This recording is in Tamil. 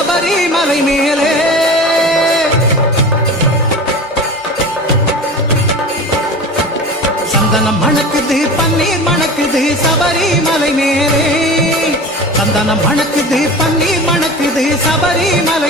சபரிமலை மேலே. சந்தனம் மணக்குது பன்னீர் மணக்குது சபரிமலை மேலே. சந்தனம் மணக்குது பன்னீர் மணக்குது சபரிமலை